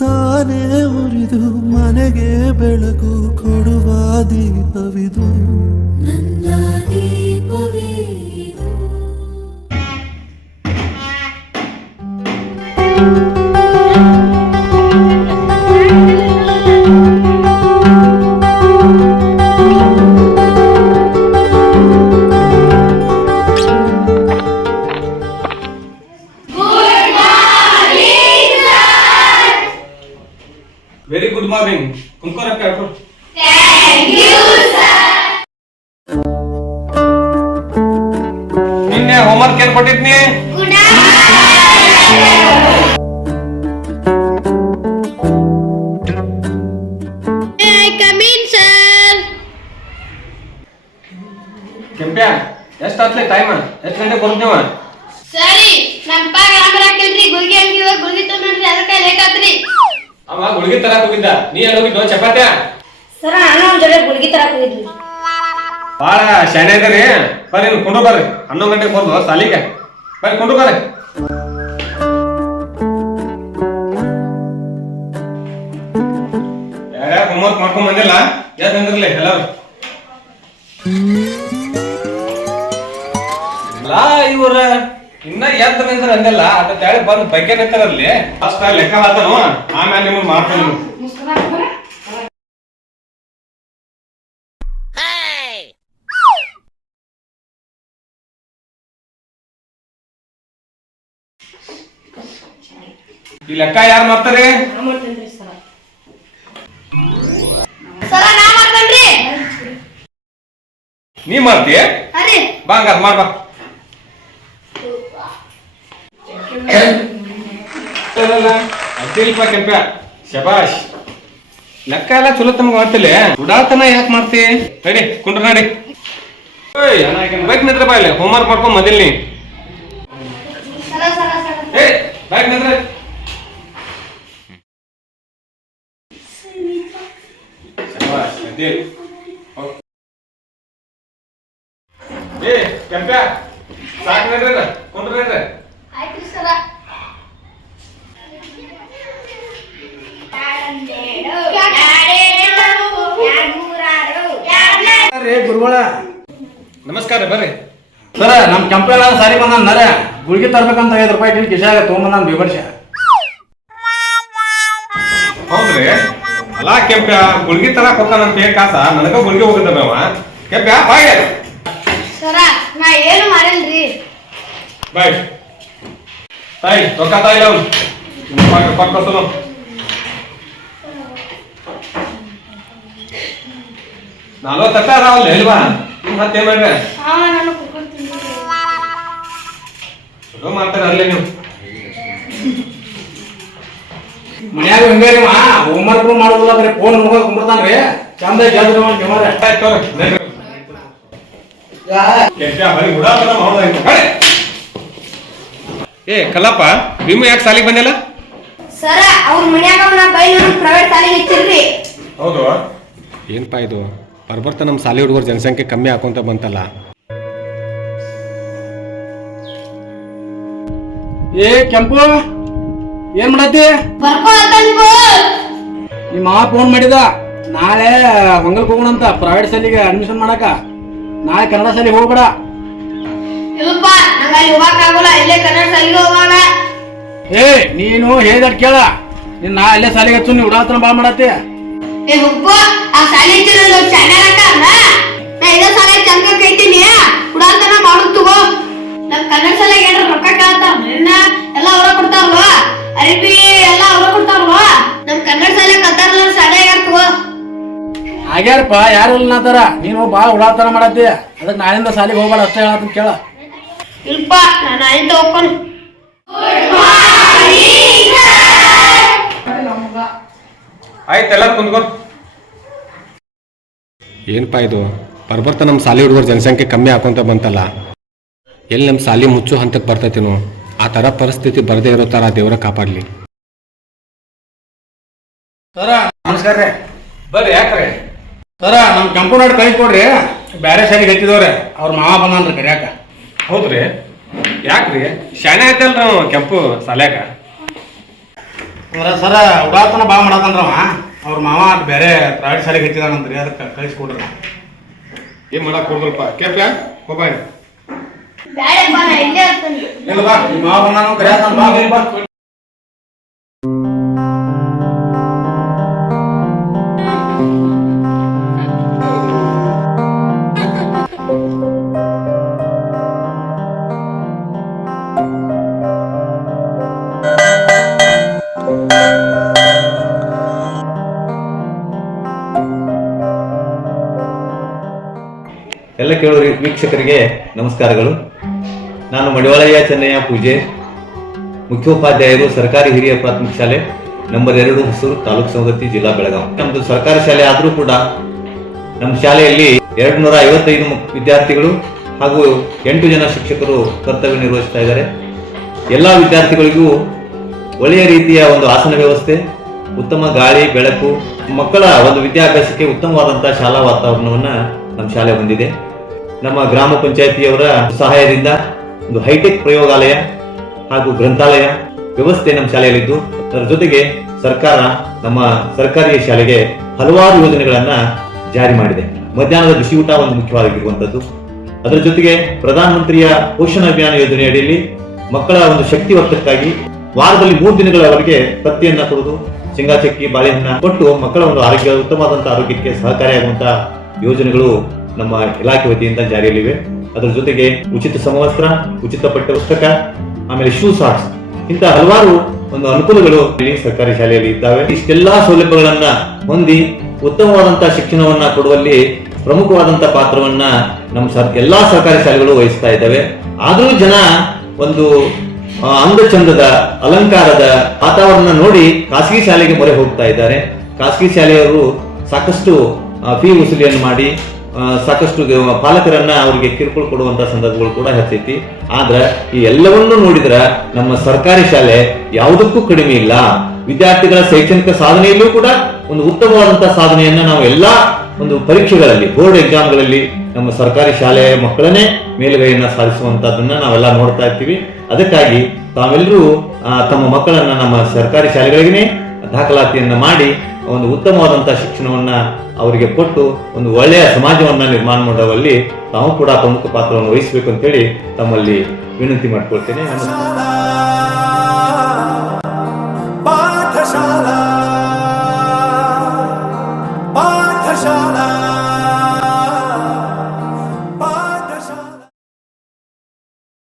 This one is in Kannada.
ತಾನೇ ಉರಿದು ಮನೆಗೆ ಬೆಳಕು ಕೊಡುವ ದೀಪವಿದು. ನಿನ್ನೆ ಹೋಮ್ವರ್ಕ್ ಏನ್ ಕೊಟ್ಟಿದ್ನಿ. ಕೆಂಪ್ಯ ಎಷ್ಟ್ ಆತ್ಲಿ ಟೈಮ್ ಎಷ್ಟ್ ಗಂಟೆ ಬರ್ತೀವ ಸರಿ ನಮ್ಮ ಪಾಗ ನಂಬರ್ ಹಾಕಿಲ್ರಿ ಗುಳ್ಗಿ ಅಂಗಿ ಗುಳ್ಗಿ ತೊಗೊಂಡ್ರಿ ಅದಕ್ಕೆ ಲೇಟ್ ಆತ್ರಿ. ಅವ ಗುಳಿಗೆ ತರಕ್ ಹೋಗಿದ್ದ. ನೀ ಎಲ್ಲ ಹೋಗಿದ್ದ ಚಪಾತ್ಯ? ಸರ ನಾನು ಒಂದ್ ಜೊತೆ ಗುಳ್ಗಿ ತರಕ್ ಹೋಗಿದ್ವಿ. ಬಾಳ ಶಾಣೆ ಇದೀರಿ ಬರ್ರಿ ನೀವು ಕೊಂಡು ಬರ್ರಿ ಹನ್ನೊಂದು ಗಂಟೆಗೆ ಬಂದು ಸಾಲಿಗೆ ಬರ್ರಿ ಕೊಂಡು ಬರ್ರಿ ಯಾರ್ಯಾರು ಹೋಮ್ವರ್ಕ್ ಮಾಡ್ಕೊಂಡ್ ಬಂದಿಲ್ಲ? ಯಾಕೆ ಬಂದಿರ್ಲಿ ಎಲ್ಲಾರು? ಲಾ ಇವ್ರ ಇನ್ನ ಎದ್ದ ನಿಂತರ ಅಂದಿಲ್ಲ ಅದ ತೆಳಿ ಬಂದ್ ಬಗ್ಗೆ ನಿಂತಾರಲ್ಲಿ ಅಷ್ಟ ಲೆಕ್ಕ ಹಾತನು ಆಮೇಲೆ ನಿಮ್ಮನ್ನ ಮಾಡ್ತೀನಿ. ಈ ಲೆಕ್ಕ ಯಾರು ಮಾಡ್ತಾರೆ? ಸರ. ನಾ ಮಾಡ್ಕೊಂಡ್ರಿ ನೀ ಮಾಡ್ತೀಯ? ಅರಿ ಬಾ ಹಂಗಾರ ಮಾಡ್ ಬಾ. ಕೆಂಪ ಶಬಾಷ್. ಲೆಕ್ಕ ಎಲ್ಲ ಚಲೋ ತಮ್ಗೆ ಮಾಡ್ತಿಲ್ಲ. ಉಡಾತನ ಯಾಕೆ ಮಾಡ್ತಿ? ನಡಿ ಕುಂಡ್ರ ನಡಿ. ಬೈಕ್ ನಿದ್ರೆ ಬಾ ಇಲ್ಲ. ಹೋಮ್ವರ್ಕ್ ಮಾಡ್ಕೊಂಡ್ ಮೊದಲ್ ನೀ. ಏ ಬೈಕ್ ನಿಂತ್ರ ಶಬಾಷ್ ಅಡ್ಡಿ ಹೋಗ್. ಏ ಕೆಂಪ ಸಾಕು ನಡ್ರಿ ಕುಂಡ್ರ ನಡ್ರಿ ಆಯ್ತ್ರಿ ಸರ. ರೇ ಗುರುಗಳ. ನಮಸ್ಕಾರ ಬರ್ರಿ. ಸರ ನಮ್ ಕೆಂಪೆಲ್ಲ ಸಾರಿ ಬಂದ ನರ. ಗುಳಿಗೆ ತರ್ಬೇಕಂತ ಐದು ರೂಪಾಯಿ ಇಟ್ಟಿನ ಕಿಶಾಗ ತೊಗೊಂಬಂದ ಬಿಬರ್ಷ ಹೌದ್ರಿ? ಅಲ್ಲ ಕೆಂಪ ಗುಳ್ಗಿ ತರಕ್ ಹೋಗ್ತಾನಂತ ಹೇಳಿ ಕಾಸ? ನನಗ ಗುಳ್ಗಿ ಹೋಗಿದ್ದ ಅವ. ಕೆಂಪ ಬಾಯ್. ಸರ ನಾ ಏನು ಮಾಡಿಲ್ರಿ? ಬೈ ತಾಯಿ ರೊಕ್ಕ ತಾಯಿ ಅವ್ನು. ಕೊಟ್ಟು ನಲ್ವತ್ತು ತಟ್ಟ ಅದಾವಲ್ಲ ಇಲ್ವಾ ನಿಮ್ ಹತ್ತೆ ಮಾಡ್ರೆ ಹಾ ನಾನು ಕುತ್ಕೊಂತೀನಿ ಚಲೋ ಮಾಡ್ತಾರೆ ಅಲ್ಲೇ ನೀವು? ಮನ್ಯಾಗ ಹಂಗಾರಿ ಮಾ. ಹೋಮ್ವರ್ಕ್ ಮಾಡೋದಿಲ್ಲ ಬರೀ ಫೋನ್ ಕುಂಬಿಡ್ತಾನ್ರಿ ಚಂದ ಗೆದ್ರು ಜಮಾರೆ ಆಯ್ತ್ ತಗೋರಿ, ನಡ್ರಿ. ಕೆಂಪ ಬರೀ ಉಡಾತನ ಮಾಡೋದಾಯ್ತು ನಡಿ. ಏ ಕಲ್ಲಪ್ಪ ಭೀಮ ಯಾಕೆ ಸಾಲಿಗೆ ಬಂದಿಲ್ಲ? ಸರ ಅವ್ರ ಮನ್ಯಾಗ ಅವನ ಬೈ ನಾನು ಪ್ರೈವೇಟ್ ಶಾಲೆಗೆ ಇಚ್ಚಿರ್ರಿ ಹೌದು. ಏನಪ್ಪ ಇದು? ಬರ್ಬರ್ತ ನಮ್ಮ ಸಾಲಿ ಹುಡುಗರ ಜನಸಂಖ್ಯೆ ಕಮ್ಮಿ ಹಾಕೊಂತ ಬಂತಲ್ಲ. ಏ ಕೆಂಪು ಏನ್ ಮಾಡತ್ತಿ? ನಿಮ್ಮ ಮಾವ ಫೋನ್ ಮಾಡಿದ. ನಾಳೆ ಹೋಗೋಣ ಅಂತ ಪ್ರೈವೇಟ್ ಸಾಲಿಗೆ ಅಡ್ಮಿಷನ್ ಮಾಡಕ. ನಾಳೆ ಕನ್ನಡ ಶಾಲೆ ಹೋಗ್ಬೇಡ. ಇಲ್ಲಪ್ಪ ನಂಗೆ ಅಲ್ಲಿ ಹೋಗಕ್ ಇಲ್ಲೇ ಕನ್ನಡ ಶಾಲೆಗೆ ಹೋಗೋಣ. ಏ ನೀನು ಹೇಳಿದಟ್ ಕೇಳ. ನೀನ್ ನಾ ಅಲ್ಲೇ ಶಾಲೆಗೆ ಹಚ್ಚು ನೀವು ಉಡಾತನ ಬಾ ಮಾಡತ್ತೆ ಏ ಹುಬ್ಬ ಆ ಶಾಲೆ ಹಚ್ಚಿರೋದು ಚಾನೆಲ್ ಹಾಕಲ್ಲ ನಾ ಇದೇ ಶಾಲೆ ಚಂದ ಕೈತೀನಿ. ಉಡಾತನ ಮಾಡುದ್ ತಗೋ. ನಮ್ ಕನ್ನಡ ಶಾಲೆಗೆ ಏನಾರ ರೊಕ್ಕ ಕೇಳ್ತಾರ ನಿನ್ನ? ಎಲ್ಲ ಅವ್ರ ಕೊಡ್ತಾರಲ್ವಾ? ಅರಿಬಿ ಎಲ್ಲ ಅವ್ರ ಕೊಡ್ತಾರಲ್ವಾ? ನಮ್ ಕನ್ನಡ ಶಾಲೆ ಕತ್ತಾರಲ್ಲ ಆಗ್ಯಾರಪ್ಪ ಯಾರು ಇಲ್ಲ ನಾತಾರ ನೀನು ಬಾ ಉಡಾತನ ಮಾಡತ್ತಿ ಅದಕ್ಕೆ ನಾಳಿಂದ ಸಾಲಿಗೆ ಹೋಗ್ಬೇಡ ಅಷ್ಟೇ ಹೇಳತ್ತೀನಿ ಕೇಳ. ಇಲ್ಪ ನಾನು ಆಯ್ತು ಹೋಗ್ಕೊಂಡು ಆಯ್ತು ಎಲ್ಲ ಕುಂದ್ಕೊಂಡು ಏನಪ್ಪ ಇದು? ಬರ್ಬರ್ತ ನಮ್ಮ ಸಾಲಿ ಹುಡುಗರು ಜನಸಂಖ್ಯೆ ಕಮ್ಮಿ ಹಾಕೊಂತ ಬಂತಲ್ಲ. ಎಲ್ಲಿ ನಮ್ಮ ಸಾಲಿ ಮುಚ್ಚು ಹಂತಕ್ಕೆ ಬರ್ತೈತಿನೋ? ಆ ಥರ ಪರಿಸ್ಥಿತಿ ಬರದೇ ಇರೋ ಥರ ದೇವರ ಕಾಪಾಡಲಿ. ಸರ ನಮಸ್ಕಾರ ರೀ. ಬರ್ರಿ ಯಾಕ್ರೆ? ಸರ ನಮ್ಮ ಕೆಂಪು ನಾಡು ಕಳಿಸಿ ಕೊಡ್ರಿ. ಬೇರೆ ಶಾಲೆಗೆ ಹೆಚ್ಚಿದವ್ರೆ ಅವ್ರ ಮಾವ ಬಂದಾನ್ರಿ ಕರಿಯಾಕ. ಹೌದ್ರಿ? ಯಾಕ್ರಿ? ಶಾಣೆ ಆಯ್ತಲ್ರಿ ಅವ ಕೆಂಪು ಸಾಲ್ಯಾಗ ಅಂದ್ರೆ ಸರ ಉಡಾತನ ಭಾಳ ಮಾಡತ್ತನ್ರವ ಅವ್ರ ಮಾವ ಬೇರೆ ಪ್ರೈವೇಟ್ ಶಾಲೆಗೆ ಹಚ್ಚಿದಾನಂತ್ರಿ ಅದಕ್ಕೆ ಕಳಿಸ್ಕೊಡ್ರಿ ಏನ್ ಮಾಡಕ್ ಕೊಡ್ದಲ್ಪ ಬಾ ನಿಮ್ಮ ಮಾವ ಬಂದಾನ ಕರೆಯತ್ತಾನ ಬಾ ಎಲ್ಲ ಕೇಳುವ ವೀಕ್ಷಕರಿಗೆ ನಮಸ್ಕಾರಗಳು. ನಾನು ಮಡಿವಾಳಯ್ಯ ಚೆನ್ನಯ್ಯ ಪೂಜೆ. ಮುಖ್ಯೋಪಾಧ್ಯಾಯರು ಸರ್ಕಾರಿ ಹಿರಿಯ ಪ್ರಾಥಮಿಕ ಶಾಲೆ ನಂಬರ್ ಎರಡು ಹೊಸೂರು ತಾಲೂಕು ಸವದತ್ತಿ ಜಿಲ್ಲಾ ಬೆಳಗಾವಿ. ನಮ್ಮದು ಸರ್ಕಾರಿ ಶಾಲೆ ಆದರೂ ಕೂಡ ನಮ್ಮ ಶಾಲೆಯಲ್ಲಿ ಎರಡು ನೂರ ಐವತ್ತೈದು ವಿದ್ಯಾರ್ಥಿಗಳು ಹಾಗೂ ಎಂಟು ಜನ ಶಿಕ್ಷಕರು ಕರ್ತವ್ಯ ನಿರ್ವಹಿಸ್ತಾ ಇದ್ದಾರೆ. ಎಲ್ಲ ವಿದ್ಯಾರ್ಥಿಗಳಿಗೂ ಒಳ್ಳೆಯ ರೀತಿಯ ಒಂದು ಆಸನ ವ್ಯವಸ್ಥೆ, ಉತ್ತಮ ಗಾಳಿ, ಬೆಳಕು, ಮಕ್ಕಳ ಒಂದು ವಿದ್ಯಾಭ್ಯಾಸಕ್ಕೆ ಉತ್ತಮವಾದಂತಹ ಶಾಲಾ ವಾತಾವರಣವನ್ನು ನಮ್ಮ ಶಾಲೆ ಹೊಂದಿದೆ. ನಮ್ಮ ಗ್ರಾಮ ಪಂಚಾಯತಿಯವರ ಸಹಾಯದಿಂದ ಒಂದು ಹೈಟೆಕ್ ಪ್ರಯೋಗಾಲಯ ಹಾಗೂ ಗ್ರಂಥಾಲಯ ವ್ಯವಸ್ಥೆ ನಮ್ಮ ಶಾಲೆಯಲ್ಲಿದ್ದು, ಅದರ ಜೊತೆಗೆ ಸರ್ಕಾರ ನಮ್ಮ ಸರ್ಕಾರಿ ಶಾಲೆಗೆ ಹಲವಾರು ಯೋಜನೆಗಳನ್ನ ಜಾರಿ ಮಾಡಿದೆ. ಮಧ್ಯಾಹ್ನದ ಬಿಸಿ ಊಟ ಒಂದು ಮುಖ್ಯವಾಗಿರುವಂತದ್ದು. ಅದರ ಜೊತೆಗೆ ಪ್ರಧಾನಮಂತ್ರಿಯ ಪೋಷಣ ಅಭಿಯಾನ ಯೋಜನೆಯಡಿಯಲ್ಲಿ ಮಕ್ಕಳ ಒಂದು ಶಕ್ತಿವರ್ತಕ್ಕಾಗಿ ವಾರದಲ್ಲಿ ಮೂರು ದಿನಗಳವರೆಗೆ ಪತ್ತಿಯನ್ನ ಕೊಡುದು, ಶೇಂಗಾ ಚಕ್ಕಿ ಬಾಳೆಹಣ್ಣ ಕೊಟ್ಟು ಮಕ್ಕಳ ಒಂದು ಆರೋಗ್ಯ ಉತ್ತಮವಾದಂತಹ ಆರೋಗ್ಯಕ್ಕೆ ಸಹಕಾರಿಯಾಗುವಂತಹ ಯೋಜನೆಗಳು ನಮ್ಮ ಇಲಾಖೆ ವತಿಯಿಂದ ಜಾರಿಯಲ್ಲಿವೆ. ಅದರ ಜೊತೆಗೆ ಉಚಿತ ಸಮವಸ್ತ್ರ ಉಚಿತ ಪಠ್ಯ ಪುಸ್ತಕ, ಆಮೇಲೆ ಶೂ ಸಾಕ್ಸ್ ಇಂತಹ ಹಲವಾರು ಒಂದು ಅನುಕೂಲಗಳು ಸರ್ಕಾರಿ ಶಾಲೆಯಲ್ಲಿ ಇದ್ದಾವೆ. ಇಷ್ಟೆಲ್ಲಾ ಸೌಲಭ್ಯಗಳನ್ನ ಹೊಂದಿ ಉತ್ತಮವಾದಂತಹ ಶಿಕ್ಷಣವನ್ನ ಕೊಡುವಲ್ಲಿ ಪ್ರಮುಖವಾದಂತಹ ಪಾತ್ರವನ್ನ ನಮ್ಮ ಸರ್, ಎಲ್ಲಾ ಸರ್ಕಾರಿ ಶಾಲೆಗಳು ವಹಿಸ್ತಾ ಇದ್ದಾವೆ. ಆದರೂ ಜನ ಒಂದು ಅಂದಚಂದದ ಅಂದ ಚಂದದ ಅಲಂಕಾರದ ವಾತಾವರಣ ನೋಡಿ ಖಾಸಗಿ ಶಾಲೆಗೆ ಮೊರೆ ಹೋಗ್ತಾ ಇದ್ದಾರೆ. ಖಾಸಗಿ ಶಾಲೆಯವರು ಸಾಕಷ್ಟು ಫೀ ವಸೂಲಿಯನ್ನು ಮಾಡಿ ಸಾಕಷ್ಟು ಪಾಲಕರನ್ನ ಅವರಿಗೆ ಕಿರುಕುಳ ಕೊಡುವಂತ ಸಂದರ್ಭಗಳು ಕೂಡ ಹೆಚ್ಚೈತಿ. ಆದ್ರೆ ಈ ಎಲ್ಲವನ್ನೂ ನೋಡಿದ್ರ ನಮ್ಮ ಸರ್ಕಾರಿ ಶಾಲೆ ಯಾವುದಕ್ಕೂ ಕಡಿಮೆ ಇಲ್ಲ. ವಿದ್ಯಾರ್ಥಿಗಳ ಶೈಕ್ಷಣಿಕ ಸಾಧನೆಯಲ್ಲೂ ಕೂಡ ಒಂದು ಉತ್ತಮವಾದಂತಹ ಸಾಧನೆಯನ್ನ ನಾವು ಎಲ್ಲಾ ಒಂದು ಪರೀಕ್ಷೆಗಳಲ್ಲಿ, ಬೋರ್ಡ್ ಎಕ್ಸಾಮ್ಗಳಲ್ಲಿ ನಮ್ಮ ಸರ್ಕಾರಿ ಶಾಲೆಯ ಮಕ್ಕಳನ್ನೇ ಮೇಲುಗೈಯನ್ನ ಸಾಧಿಸುವಂತದನ್ನ ನಾವೆಲ್ಲ ನೋಡ್ತಾ ಇರ್ತೀವಿ. ಅದಕ್ಕಾಗಿ ತಾವೆಲ್ಲರೂ ತಮ್ಮ ಮಕ್ಕಳನ್ನ ನಮ್ಮ ಸರ್ಕಾರಿ ಶಾಲೆಗಳಿಗೆ ದಾಖಲಾತಿಯನ್ನ ಮಾಡಿ ಒಂದು ಉತ್ತಮವಾದಂಥ ಶಿಕ್ಷಣವನ್ನ ಅವರಿಗೆ ಕೊಟ್ಟು ಒಂದು ಒಳ್ಳೆಯ ಸಮಾಜವನ್ನ ನಿರ್ಮಾಣ ಮಾಡುವಲ್ಲಿ ತಾವು ಕೂಡ ಪ್ರಮುಖ ಪಾತ್ರವನ್ನು ವಹಿಸಬೇಕು ಅಂತೇಳಿ ತಮ್ಮಲ್ಲಿ ವಿನಂತಿ ಮಾಡಿಕೊಳ್ತೇನೆ.